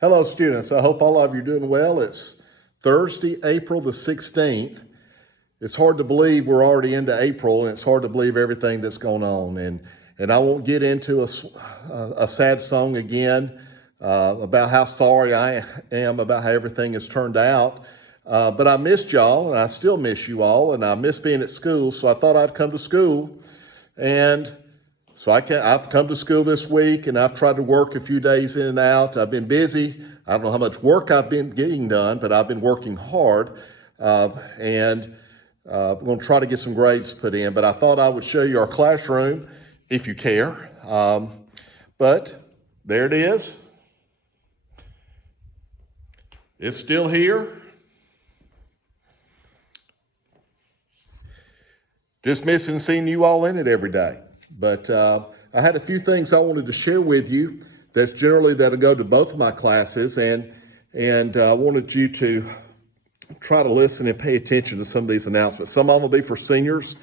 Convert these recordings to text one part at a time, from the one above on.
Hello, students. I hope all of you are doing well. It's Thursday, April the 16th. It's hard to believe we're already into April, and it's hard to believe everything that's going on. And I won't get into a sad song again about how sorry I am about how everything has turned out. But I missed y'all, and I still miss you all, and I miss being at school, so I thought I'd come to school. And so I've come to school this week, and I've tried to work a few days in and out. I've been busy. I don't know how much work I've been getting done, but I've been working hard, and we're going to try to get some grades put in. But I thought I would show you our classroom, if you care. But there it is. It's still here. Just missing seeing you all in it every day. But I had a few things I wanted to share with you that'll go to both of my classes, and I wanted you to try to listen and pay attention to some of these announcements. Some of them will be for seniors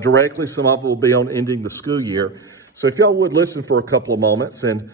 directly, some of them will be on ending the school year. So if y'all would listen for a couple of moments, and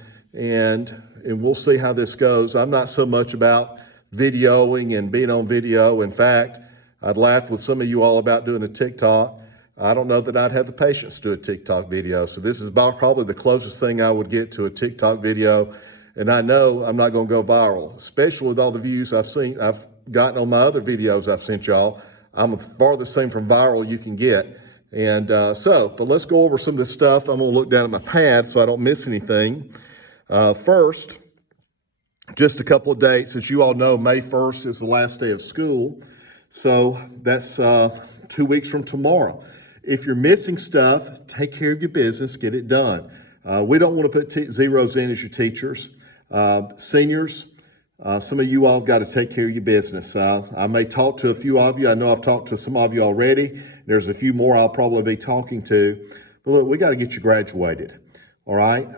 we'll see how this goes. I'm not so much about videoing and being on video. In fact, I'd laughed with some of you all about doing a TikTok. I don't know that I'd have the patience to do a TikTok video. So this is probably the closest thing I would get to a TikTok video. And I know I'm not going to go viral, especially with all the views I've gotten on my other videos I've sent y'all. I'm the farthest thing from viral you can get. And but let's go over some of this stuff. I'm going to look down at my pad so I don't miss anything. First, just a couple of dates. As you all know, May 1st is the last day of school. So that's 2 weeks from tomorrow. If you're missing stuff, take care of your business, get it done. We don't want to put zeros in as your teachers. Seniors, some of you all have got to take care of your business. I may talk to a few of you. I know I've talked to some of you already. There's a few more I'll probably be talking to. But look, we got to get you graduated, all right?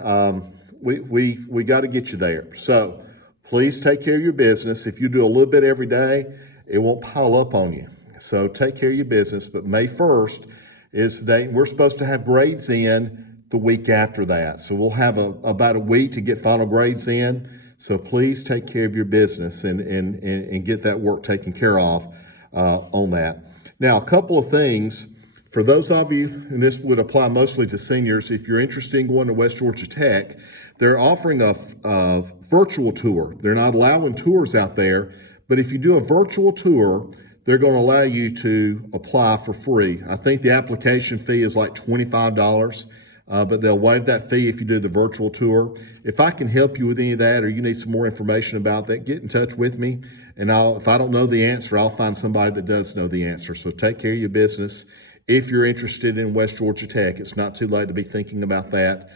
We got to get you there. So please take care of your business. If you do a little bit every day, it won't pile up on you. So take care of your business. But May 1st is the date. We're supposed to have grades in the week after that. So we'll have about a week to get final grades in. So please take care of your business and get that work taken care of on that. Now, a couple of things. For those of you, and this would apply mostly to seniors, if you're interested in going to West Georgia Tech, they're offering a virtual tour. They're not allowing tours out there, but if you do a virtual tour, they're going to allow you to apply for free. I think the application fee is like $25, but they'll waive that fee if you do the virtual tour. If I can help you with any of that, or you need some more information about that, get in touch with me. And if I don't know the answer, I'll find somebody that does know the answer. So take care of your business. If you're interested in West Georgia Tech, it's not too late to be thinking about that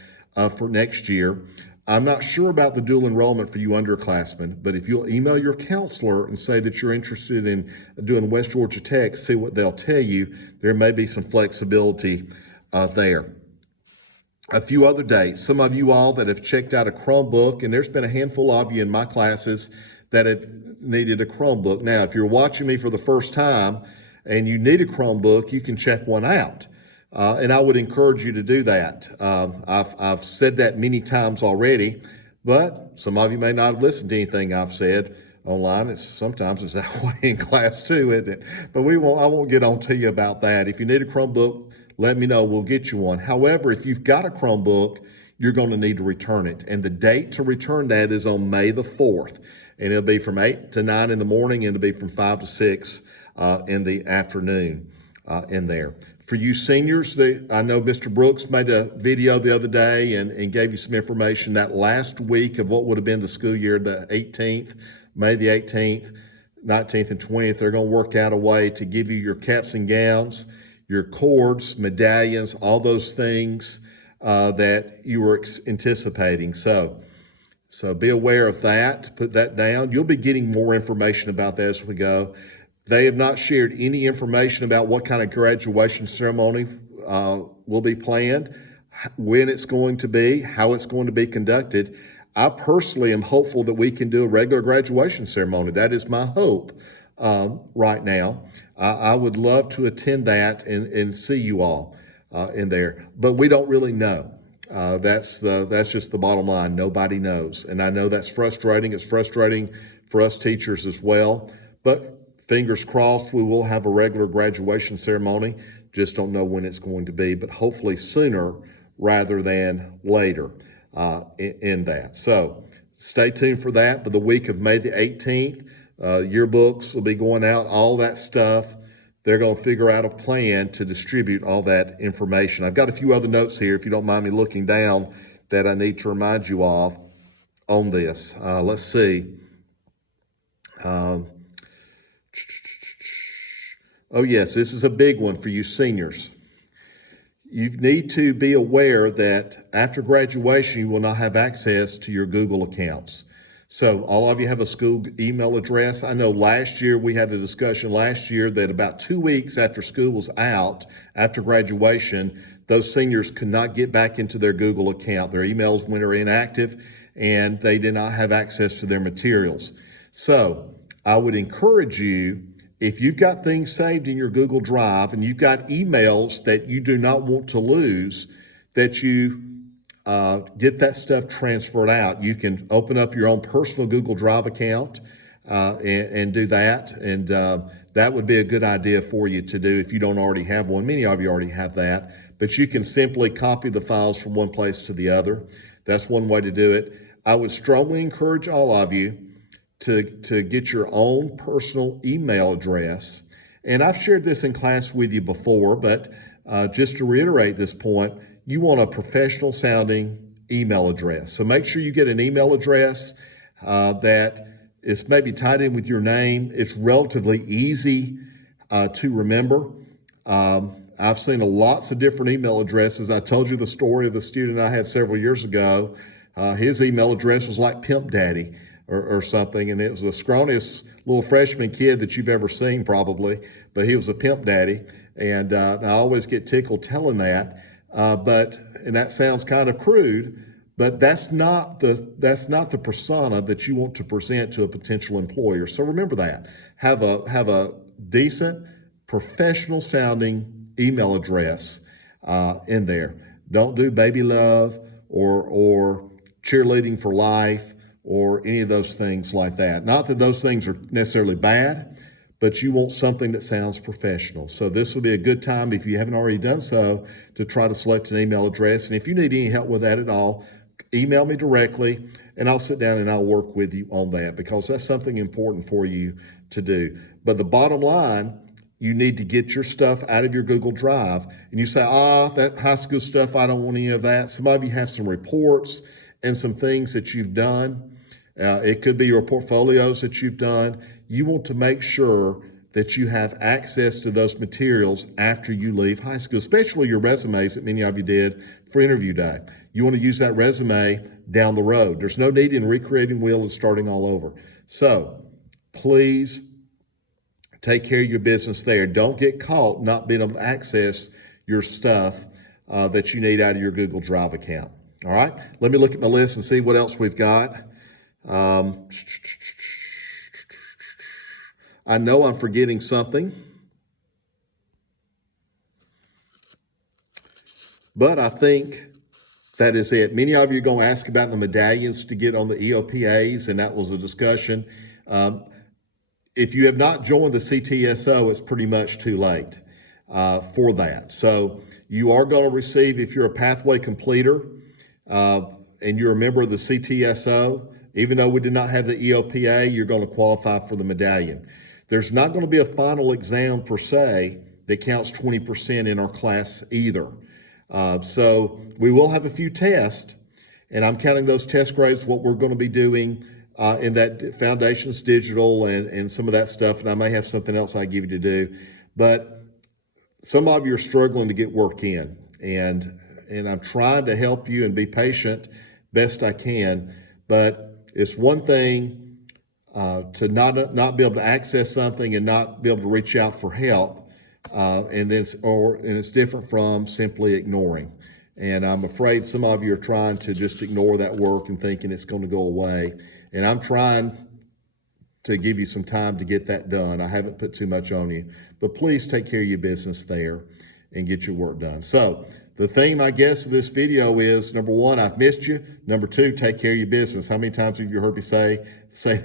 for next year. I'm not sure about the dual enrollment for you underclassmen, but if you'll email your counselor and say that you're interested in doing West Georgia Tech, see what they'll tell you. There may be some flexibility there. A few other dates. Some of you all that have checked out a Chromebook, and there's been a handful of you in my classes that have needed a Chromebook. Now, if you're watching me for the first time and you need a Chromebook, you can check one out. And I would encourage you to do that. I've said that many times already, but some of you may not have listened to anything I've said online. Sometimes it's that way in class too, isn't it? But I won't get on to you about that. If you need a Chromebook, let me know. We'll get you one. However, if you've got a Chromebook, you're going to need to return it. And the date to return that is on May the 4th. And it'll be from 8 to 9 in the morning, and it'll be from 5 to 6 in the afternoon in there. For you seniors, I know Mr. Brooks made a video the other day and gave you some information that last week of what would have been the school year, the 18th, May the 18th, 19th, and 20th. They're going to work out a way to give you your caps and gowns, your cords, medallions, all those things that you were anticipating. So be aware of that. Put that down. You'll be getting more information about that as we go. They have not shared any information about what kind of graduation ceremony will be planned, when it's going to be, how it's going to be conducted. I personally am hopeful that we can do a regular graduation ceremony. That is my hope right now. I would love to attend that and see you all in there, but we don't really know. That's just the bottom line. Nobody knows, and I know that's frustrating. It's frustrating for us teachers as well. But fingers crossed, we will have a regular graduation ceremony. Just don't know when it's going to be, but hopefully sooner rather than later in that. So stay tuned for that. But the week of May the 18th, yearbooks will be going out. All that stuff. They're going to figure out a plan to distribute all that information. I've got a few other notes here, if you don't mind me looking down, that I need to remind you of on this. Let's see. Oh, yes, this is a big one for you seniors. You need to be aware that after graduation, you will not have access to your Google accounts. So all of you have a school email address. I know last year we had a discussion that about 2 weeks after school was out, after graduation, those seniors could not get back into their Google account. Their emails went inactive and they did not have access to their materials. So I would encourage you, if you've got things saved in your Google Drive and you've got emails that you do not want to lose, that you get that stuff transferred out. You can open up your own personal Google Drive account and do that. And that would be a good idea for you to do if you don't already have one. Many of you already have that. But you can simply copy the files from one place to the other. That's one way to do it. I would strongly encourage all of you to get your own personal email address. And I've shared this in class with you before, but just to reiterate this point, you want a professional sounding email address. So make sure you get an email address that is maybe tied in with your name. It's relatively easy to remember. I've seen lots of different email addresses. I told you the story of the student I had several years ago. His email address was like Pimp Daddy or something, and it was the scrawniest little freshman kid that you've ever seen probably, but he was a Pimp Daddy, and I always get tickled telling that. And that sounds kind of crude, but that's not the persona that you want to present to a potential employer. So remember that. Have a decent, professional sounding email address in there. Don't do baby love or cheerleading for life or any of those things like that. Not that those things are necessarily bad, but you want something that sounds professional. So this will be a good time, if you haven't already done so, to try to select an email address. And if you need any help with that at all, email me directly and I'll sit down and I'll work with you on that, because that's something important for you to do. But the bottom line, you need to get your stuff out of your Google Drive. And you say, that high school stuff, I don't want any of that. Some of you have some reports and some things that you've done. It could be your portfolios that you've done. You want to make sure that you have access to those materials after you leave high school, especially your resumes that many of you did for interview day. You want to use that resume down the road. There's no need in recreating wheel and starting all over. So please take care of your business there. Don't get caught not being able to access your stuff that you need out of your Google Drive account. All right, let me look at my list and see what else we've got. I know I'm forgetting something, but I think that is it. Many of you are going to ask about the medallions to get on the EOPAs, and that was a discussion. If you have not joined the CTSO, it's pretty much too late for that. So you are going to receive, if you're a pathway completer and you're a member of the CTSO, even though we did not have the EOPA, you're going to qualify for the medallion. There's not going to be a final exam per se that counts 20% in our class either. So we will have a few tests, and I'm counting those test grades, what we're going to be doing in that Foundations Digital and some of that stuff, and I may have something else I give you to do. But some of you are struggling to get work in, and I'm trying to help you and be patient best I can. But it's one thing to not be able to access something and not be able to reach out for help, and it's different from simply ignoring. And I'm afraid some of you are trying to just ignore that work and thinking it's going to go away. And I'm trying to give you some time to get that done. I haven't put too much on you, but please take care of your business there and get your work done. So The theme, I guess, of this video is, number one, I've missed you. Number two, take care of your business. How many times have you heard me say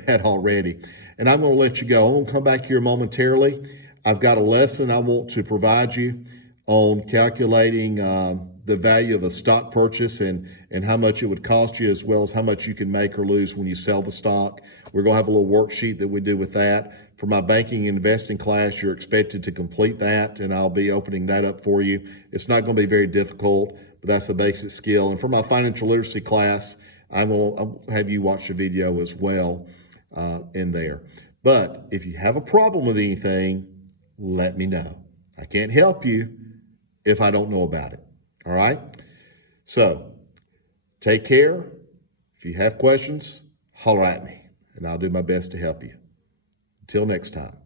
that already? And I'm going to let you go. I'm going to come back here momentarily. I've got a lesson I want to provide you on calculating the value of a stock purchase and how much it would cost you, as well as how much you can make or lose when you sell the stock. We're going to have a little worksheet that we do with that. For my banking and investing class, you're expected to complete that, and I'll be opening that up for you. It's not going to be very difficult, but that's a basic skill. And for my financial literacy class, I'll have you watch the video as well in there. But if you have a problem with anything, let me know. I can't help you if I don't know about it. All right? So take care. If you have questions, holler at me, and I'll do my best to help you. Until next time.